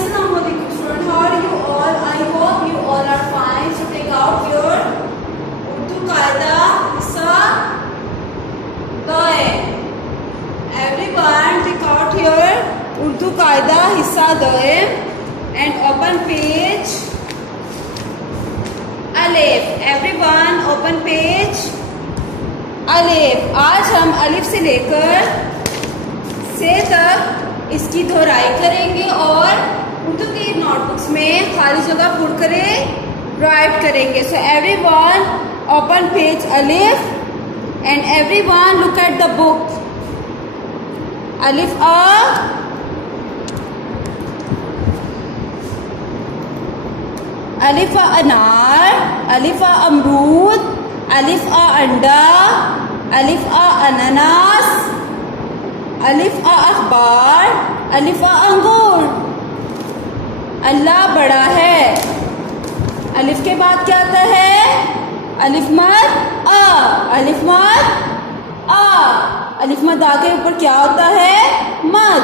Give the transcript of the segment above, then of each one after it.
Assalamualaikum students, how are you all? I hope you all are fine. So take out your Urdu Qaida Hissa Doe. Everyone take out your Urdu Qaida Hissa Doe and open page Alif. Everyone open page Alif. आज हम अलिफ से लेकर से तक इसकी दोहराई करेंगे और उर्दू की नोटबुक्स में खाली जगह पुर करे राइट करेंगे. सो एवरीवन ओपन पेज अलिफ and everyone look at the book. अलिफ अलिफ अनार, अलिफ अमरूद, अलिफ अंडा, अलिफ अनानास, अलिफ अखबार, अलिफ अंगूर. अल्लाह बड़ा है. अलिफ के बाद क्या आता है? अलिफ मद आ. अलिफ मद आ. अलिफ मद आ के ऊपर क्या होता है? मद.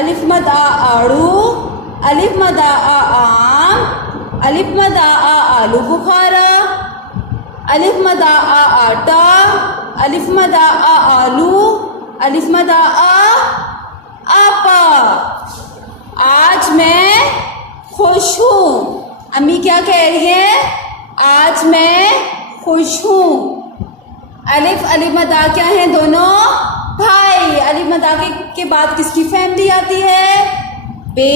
अलिफ मद आ आड़ू, अलिफ मद आ आम, अलिफ मद आ आलू बुखारा, अलिफ मद आ आटा, अलिफ मद आ आलू, अलिफ मद आ आपा. आज मैं खुश हूँ. अम्मी क्या कह रही है? आज मैं खुश हूँ. अलिफ अलिफ मद आ क्या है? दोनों भाई. अलिफ मद आ के बाद किसकी फैमिली आती है? बे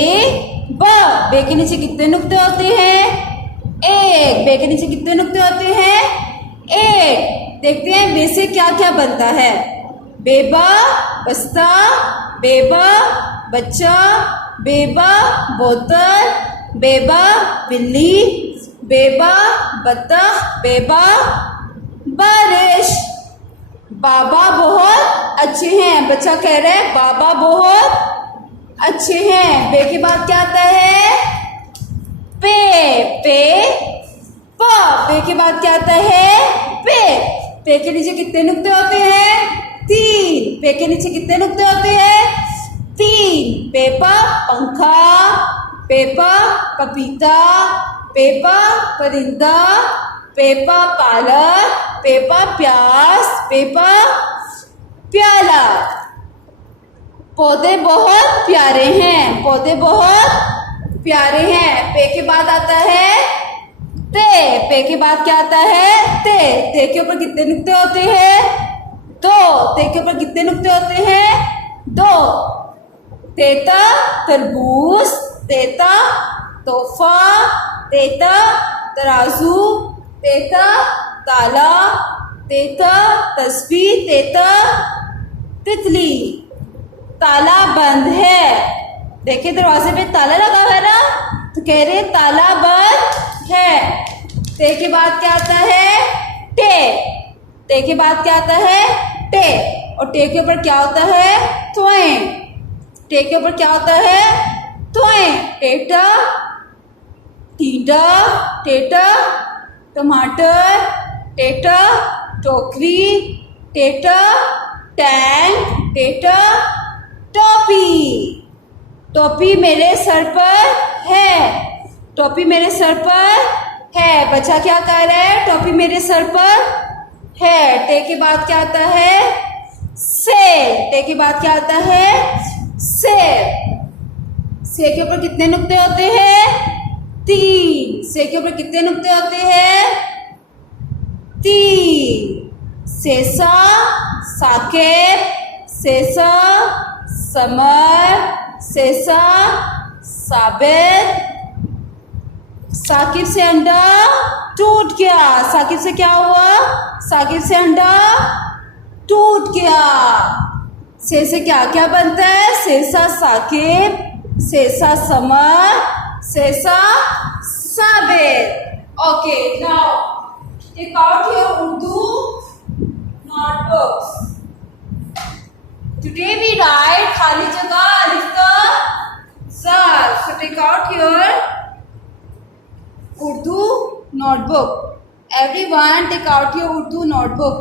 ब. बे के नीचे कितने नुक्ते होते हैं? एक. बे के नीचे कितने नुक्ते होते हैं? एक. देखते हैं बे से क्या क्या बनता है. बेबा बस्ता, बेबा बच्चा, बेबा बोतल, बेबा बिल्ली, बेबा बत्तख, बेबा बारिश. बाबा बहुत अच्छे हैं. बच्चा कह रहा है बाबा बहुत अच्छे हैं. बे के बाद क्या आता है? पे. पे प. पे के बाद क्या आता है? पे. पे के नीचे कितने नुक्ते होते हैं? तीन. पे के नीचे कितने नुक्ते होते हैं? तीन. पेपा पंखा, पेपा पपीता, पेपा परिंदा, पेपा पालक, पेपा प्याज, पेपा प्याला. पौधे बहुत प्यारे हैं. पौधे बहुत प्यारे हैं. पे के बाद आता है ते. पे के बाद क्या आता है? ते. ते के ऊपर कितने नुक्ते होते हैं? दो. ते के ऊपर कितने नुक्ते होते हैं? दो. तेता तरबूज, तेता तोहफा, तेता तराजू, तेता ताला, तेता तस्बीह, तेता तितली. ताला बंद है. देखिए दरवाजे पे ताला लगा हुआ है ना, तो कह रहे ताला बंद है. ते के बाद क्या आता है? टे. ते के बाद क्या आता है? टे. और टे के ऊपर क्या होता है? त्वें. टे के ऊपर क्या होता है? त्वें. टेटा, टीडा, टेटा टमाटर, टेटा टोकरी, टेटा टैंक, टेटा टोपी. टोपी मेरे सर पर है. टोपी मेरे सर पर है. बच्चा क्या कह रहा है? टोपी मेरे सर पर है. टे के बाद क्या आता है? से. टे के बाद क्या आता है? से. से के ऊपर कितने नुक्ते होते हैं? तीन. से के ऊपर कितने नुक्ते होते हैं? तीन. सेसा साकेब, सेसा समर, सेसा साबिर. साकिब से अंडा टूट गया. साकिब से क्या हुआ? साकिब से अंडा टूट गया. से क्या क्या बनता है? सेसा साकिब, सेसा समर, सेसा Sabir. Okay, now take out your Urdu notebooks. Today we write खाली जगह अलिफ का ज़ार. So take out your Urdu notebook. Everyone take out your Urdu notebook.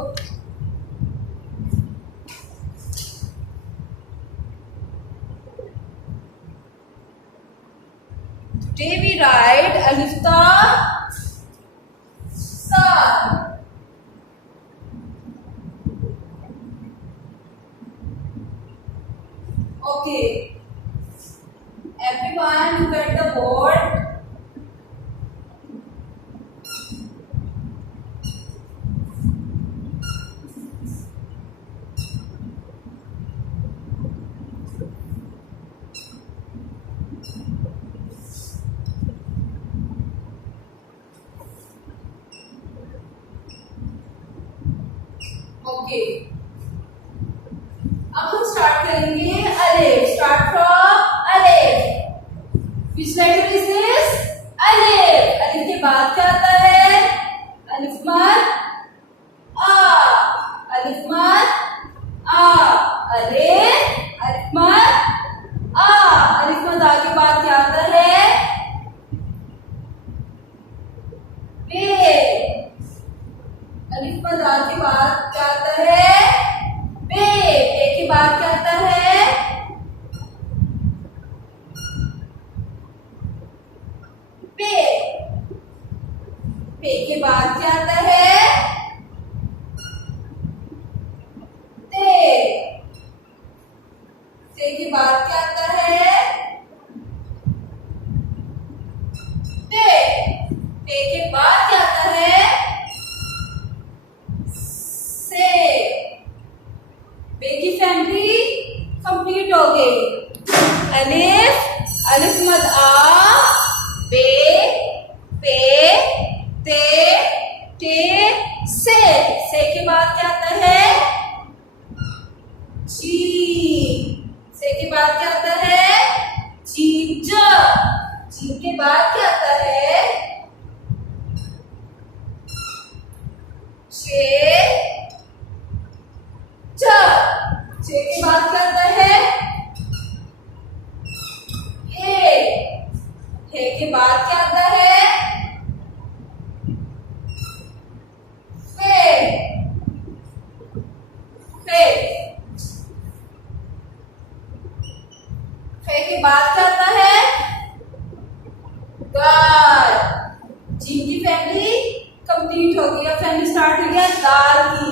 Today we write alif ta sa. Okay. Everyone look at the board. Okay, अब हम start करेंगे अलिफ. Start from अलिफ. विच लेटर इज दिस? अलिफ. अलिफ के बाद क्या आता है? अलिफ मद आ. अलिफ मद आ. अलिफ. अलिफ मद आ. अलिफ मद आ के बाद क्या आता है? बे. अलिफ मद आ के बाद क्या आता है? बे. बे के बाद क्या आता है? बे. बे के बाद क्या आता है? ते. ते के बाद क्या आता है? ते. ते के बाद क्या आता है? बे की फैमिली कंप्लीट हो गई. अलिफ. अलिफ मद आ. बे. पे. ते. टे. से. से के बाद क्या आता है? जी. से के बाद क्या आता है? जी. ज. जी के बाद क्या आता है? छे. च. च के बाद क्या आता है? हे. हे के बाद क्या आता है? फे. फे. फे के बाद क्या आता है? गाल. जी की फैमिली कंप्लीट हो गई. अब फैमिली स्टार्ट हो गया दाल की.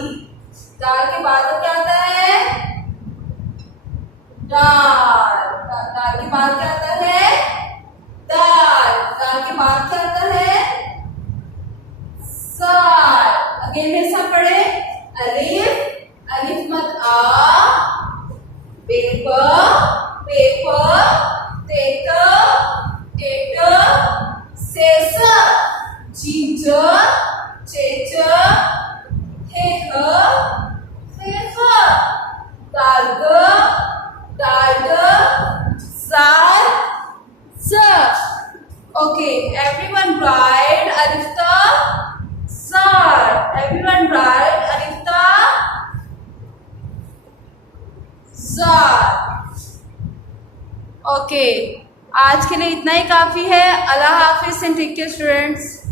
दाल के बाद क्या आता है? दाल. दाल के बाद क्या आता है? दाल. दाल के बाद क्या आता है? साल. अगेन मेरे साथ पढ़े. अलिफ. अलिफ मद आ. पेपर. पेपर. तेत. टेट. सेस. चीज. चेच. हेह. हेह. दाग. दाग. साल. स. Okay, everyone write alif ta sar. Everyone write alif ta sar. Okay, आज के लिए इतना ही काफी है. अल्लाह हाफिज एंड टेक केयर स्टूडेंट्स.